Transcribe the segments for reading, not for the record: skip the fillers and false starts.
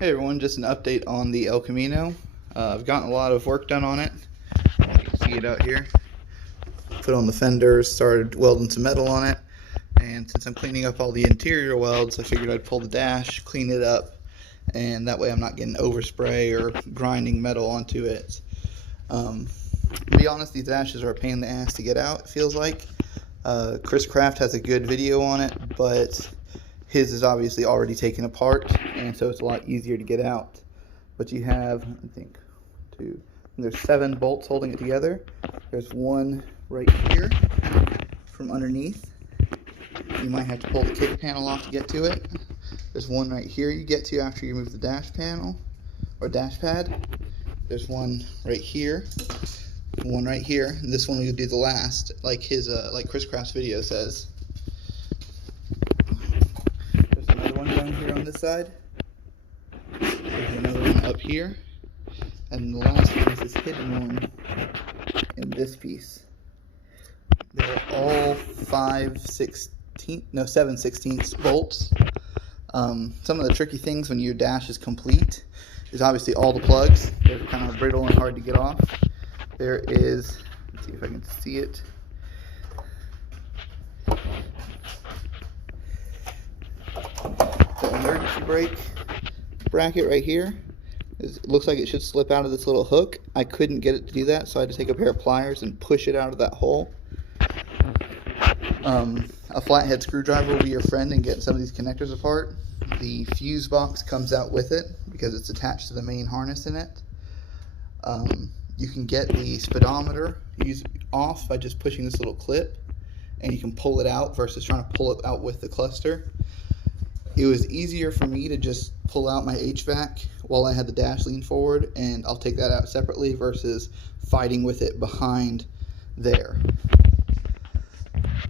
Hey everyone, just an update on the El Camino. I've gotten a lot of work done on it. You can see it out here. Put on the fenders, started welding some metal on it, and since I'm cleaning up all the interior welds, I figured I'd pull the dash, clean it up, and that way I'm not getting overspray or grinding metal onto it. To be honest, these dashes are a pain in the ass to get out, it feels like. Chris Craft has a good video on it, but his is obviously already taken apart, and so it's a lot easier to get out. But you have, I think, there's 7 bolts holding it together. There's one right here from underneath. You might have to pull the kick panel off to get to it. There's one right here you get to after you remove the dash panel, or dash pad. There's one right here, one right here, and this one will do the last, like Chris Craft's video says. Down here on this side, there's another one up here, and the last one is this hidden one in this piece. They're all 7/16 bolts. Some of the tricky things when your dash is complete is obviously all the plugs. They're kind of brittle and hard to get off. There is, let's see if I can see it. Emergency brake bracket right here. It looks like it should slip out of this little hook. I couldn't get it to do that, so I had to take a pair of pliers and push it out of that hole. A flathead screwdriver will be your friend in getting some of these connectors apart. The fuse box comes out with it because it's attached to the main harness in it. You can get the speedometer off by just pushing this little clip, and you can pull it out versus trying to pull it out with the cluster. It was easier for me to just pull out my HVAC while I had the dash lean forward, and I'll take that out separately versus fighting with it behind there.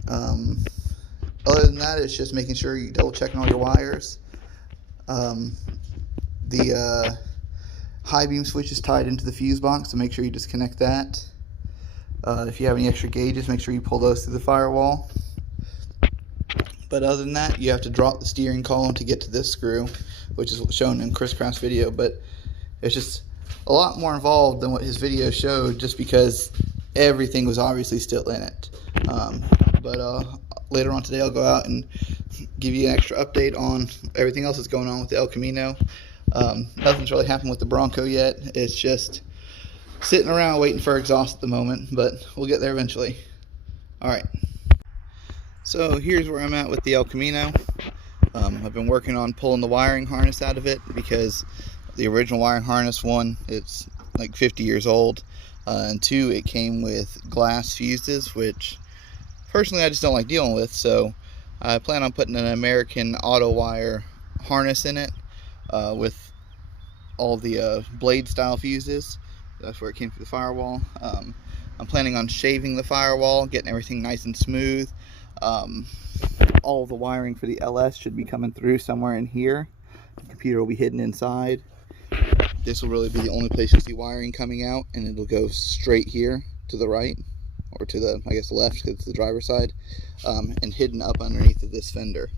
Other than that, it's just making sure you double checking all your wires. The high beam switch is tied into the fuse box, so make sure you disconnect that. If you have any extra gauges, make sure you pull those through the firewall. But other than that, you have to drop the steering column to get to this screw, which is shown in Chris Craft's video. But it's just a lot more involved than what his video showed, just because everything was obviously still in it. Later on today, I'll go out and give you an extra update on everything else that's going on with the El Camino. Nothing's really happened with the Bronco yet. It's just sitting around waiting for exhaust at the moment, but we'll get there eventually. Alright. So here's where I'm at with the El Camino. I've been working on pulling the wiring harness out of it because the original wiring harness, one, it's like 50 years old, and two, it came with glass fuses, which personally I just don't like dealing with, so I plan on putting an American auto wire harness in it with all the blade style fuses. That's where it came through the firewall. I'm planning on shaving the firewall, getting everything nice and smooth. All the wiring for the LS should be coming through somewhere in here. The computer will be hidden inside. This will really be the only place you'll see wiring coming out, and it'll go straight here to the right, or to the, I guess, the left, because it's the driver's side, and hidden up underneath of this fender.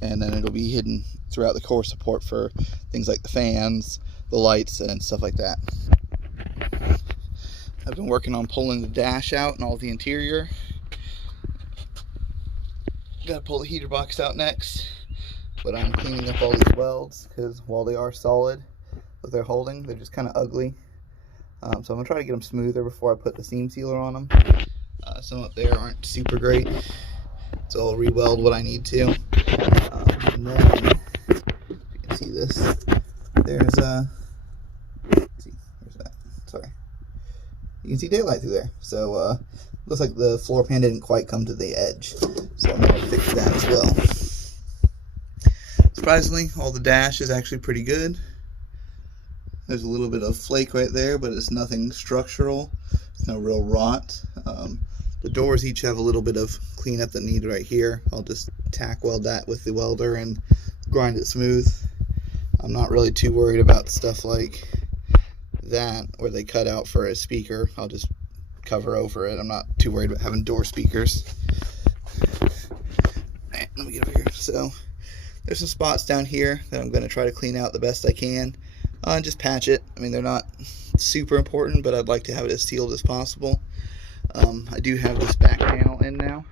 And then it'll be hidden throughout the core support for things like the fans, the lights, and stuff like that. I've been working on pulling the dash out and all the interior. Gotta pull the heater box out next, but I'm cleaning up all these welds because while they are solid, what they're holding, they're just kind of ugly. So I'm gonna try to get them smoother before I put the seam sealer on them. Some up there aren't super great, so I'll re-weld what I need to. And then, if you can see this, there's that. Sorry, you can see daylight through there. So looks like the floor pan didn't quite come to the edge, so I'm going to fix that as well. Surprisingly, all the dash is actually pretty good. There's a little bit of flake right there, but it's nothing structural. It's no real rot. The doors each have a little bit of cleanup that needs right here. I'll just tack weld that with the welder and grind it smooth. I'm not really too worried about stuff like that where they cut out for a speaker. I'll just cover over it. I'm not too worried about having door speakers. Let me get over here. So There's some spots down here that I'm going to try to clean out the best I can and just patch it. I mean, they're not super important, but I'd like to have it as sealed as possible. I do have this back panel in now.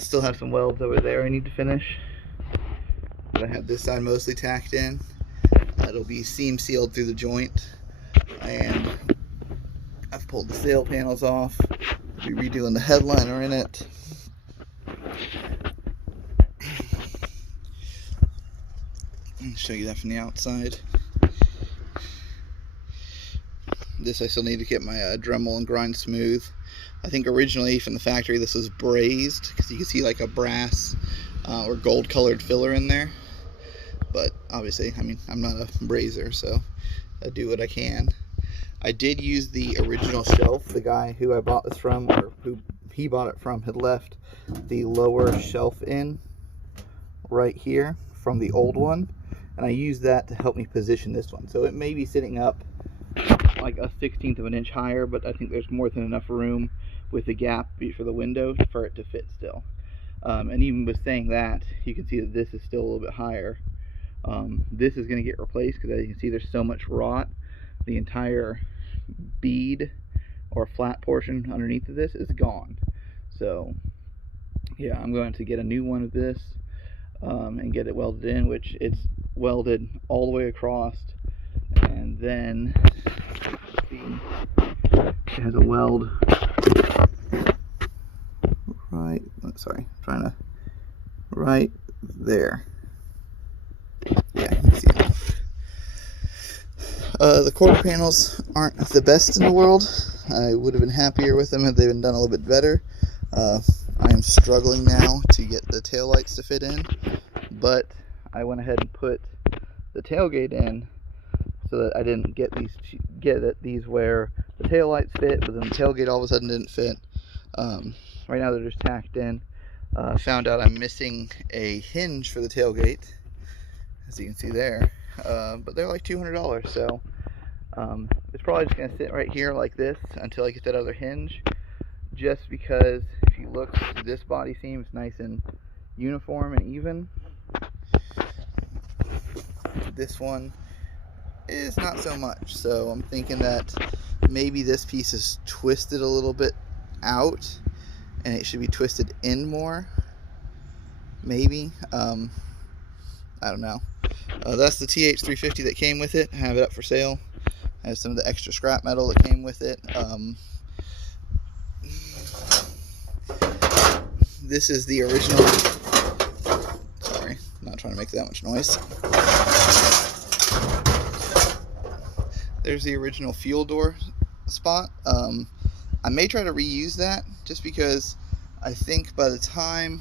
Still have some welds over there I need to finish. But I have this side mostly tacked in. It'll be seam sealed through the joint. And I've pulled the sail panels off. I'll be redoing the headliner in it. I'll show you that from the outside. This I still need to get my Dremel and grind smooth. I think originally from the factory this was brazed because you can see like a brass or gold colored filler in there. But obviously, I mean, I'm not a brazier, so I do what I can. I did use the original shelf. The guy who I bought this from, or who he bought it from, had left the lower shelf in right here from the old one. And I used that to help me position this one. So it may be sitting up like a 1/16 of an inch higher, but I think there's more than enough room with the gap for the window for it to fit still. And even with saying that, you can see that this is still a little bit higher. This is going to get replaced because, as you can see, there's so much rot. The entire bead or flat portion underneath of this is gone. So yeah, I'm going to get a new one of this and get it welded in, which it's welded all the way across, and then it has a weld right there. Yeah, you can see it. The quarter panels aren't the best in the world. I would have been happier with them had they been done a little bit better. I am struggling now to get the taillights to fit in, but I went ahead and put the tailgate in so that I didn't get these where the taillights fit, but then the tailgate all of a sudden didn't fit. Right now they're just tacked in. Found out I'm missing a hinge for the tailgate, as you can see there, but they're like $200, so it's probably just going to sit right here like this until I get that other hinge, just because if you look, this body seam is nice and uniform and even. This one is not so much, so I'm thinking that maybe this piece is twisted a little bit out and it should be twisted in more, maybe. I don't know. That's the TH350 that came with it. I have it up for sale. I have some of the extra scrap metal that came with it. This is the original. Sorry, I'm not trying to make that much noise. There's the original fuel door spot. I may try to reuse that just because I think by the time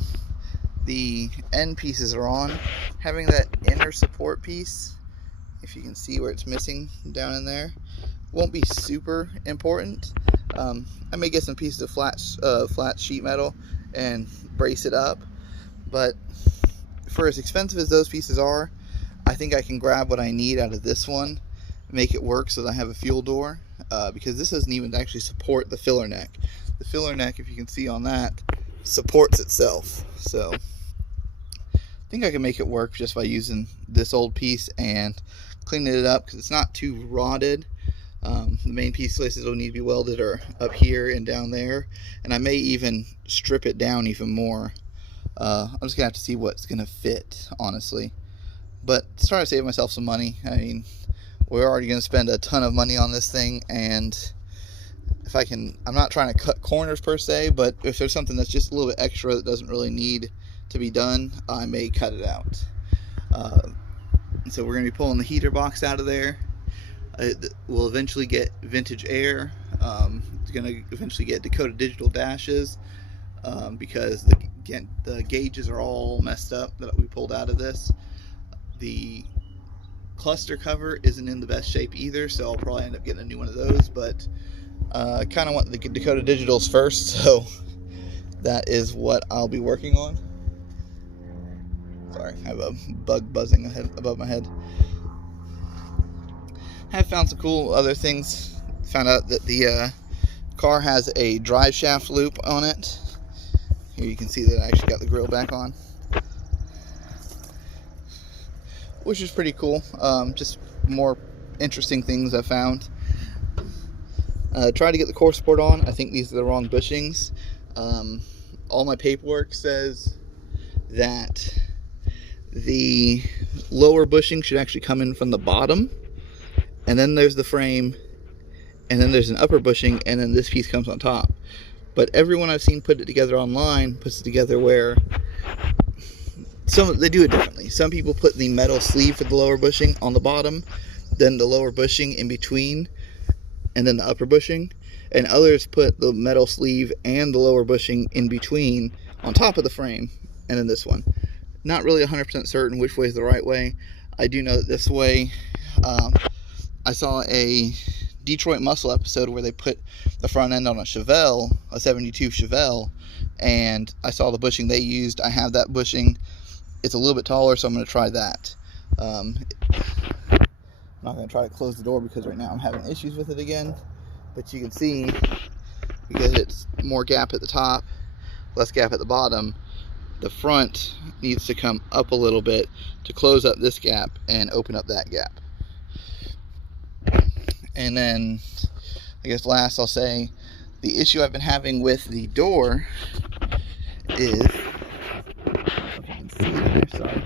the end pieces are on, having that inner support piece, if you can see where it's missing down in there, won't be super important. I may get some pieces of flat sheet metal and brace it up, but for as expensive as those pieces are, I think I can grab what I need out of this one, make it work so that I have a fuel door, because this doesn't even actually support the filler neck. The filler neck, if you can see on that, supports itself. So I think I can make it work just by using this old piece and cleaning it up because it's not too rotted. The main places will need to be welded are up here and down there, and I may even strip it down even more. I'm just gonna have to see what's gonna fit, honestly, but to try to save myself some money. I mean, we're already gonna spend a ton of money on this thing, and if I can, I'm not trying to cut corners per se, but if there's something that's just a little bit extra that doesn't really need to be done, I may cut it out. So we're gonna be pulling the heater box out of there. We'll eventually get vintage air. It's going to eventually get Dakota digital dashes because the gauges are all messed up that we pulled out of this. The cluster cover isn't in the best shape either, so I'll probably end up getting a new one of those, but I kind of want the Dakota digitals first, so that is what I'll be working on. Sorry, I have a bug buzzing above my head. Have found some cool other things. Found out that the car has a drive shaft loop on it. Here you can see that I actually got the grill back on. which is pretty cool. Just more interesting things I found. Tried to get the core support on. I think these are the wrong bushings. All my paperwork says that the lower bushing should actually come in from the bottom, and then there's the frame, and then there's an upper bushing, and then this piece comes on top. But everyone I've seen put it together online puts it together where they do it differently. Some people put the metal sleeve for the lower bushing on the bottom, then the lower bushing in between, and then the upper bushing, and others put the metal sleeve and the lower bushing in between on top of the frame, and then this one. Not really 100% certain which way is the right way. I do know that this way, I saw a Detroit Muscle episode where they put the front end on a Chevelle, a 72 Chevelle, and I saw the bushing they used. I have that bushing. It's a little bit taller, so I'm going to try that. I'm not going to try to close the door because right now I'm having issues with it again. But you can see, because it's more gap at the top, less gap at the bottom, the front needs to come up a little bit to close up this gap and open up that gap. And then, I guess last I'll say, the issue I've been having with the door is, if you can see it there, sorry,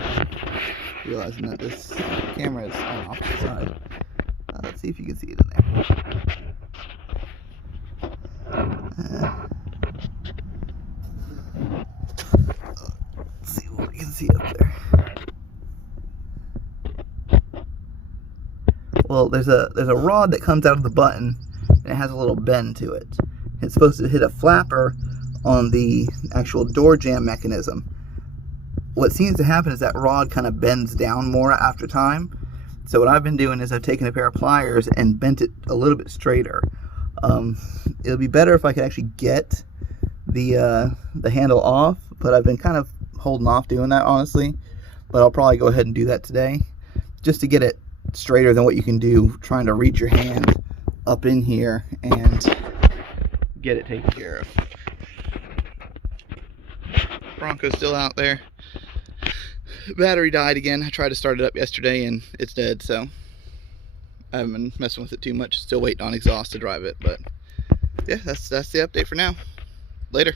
realizing that this camera is on the opposite side. Let's see if you can see it in there. Let's see what we can see up there. Well, there's a rod that comes out of the button, and it has a little bend to it. It's supposed to hit a flapper on the actual door jamb mechanism. What seems to happen is that rod kind of bends down more after time. So what I've been doing is I've taken a pair of pliers and bent it a little bit straighter. It'll be better if I could actually get the handle off, but I've been kind of holding off doing that, honestly. But I'll probably go ahead and do that today, just to get it straighter than what you can do trying to reach your hand up in here and get it taken care of. Bronco's still out there. Battery died again. I tried to start it up yesterday and it's dead, so I haven't been messing with it too much. Still waiting on exhaust to drive it, but yeah, that's the update for now. Later.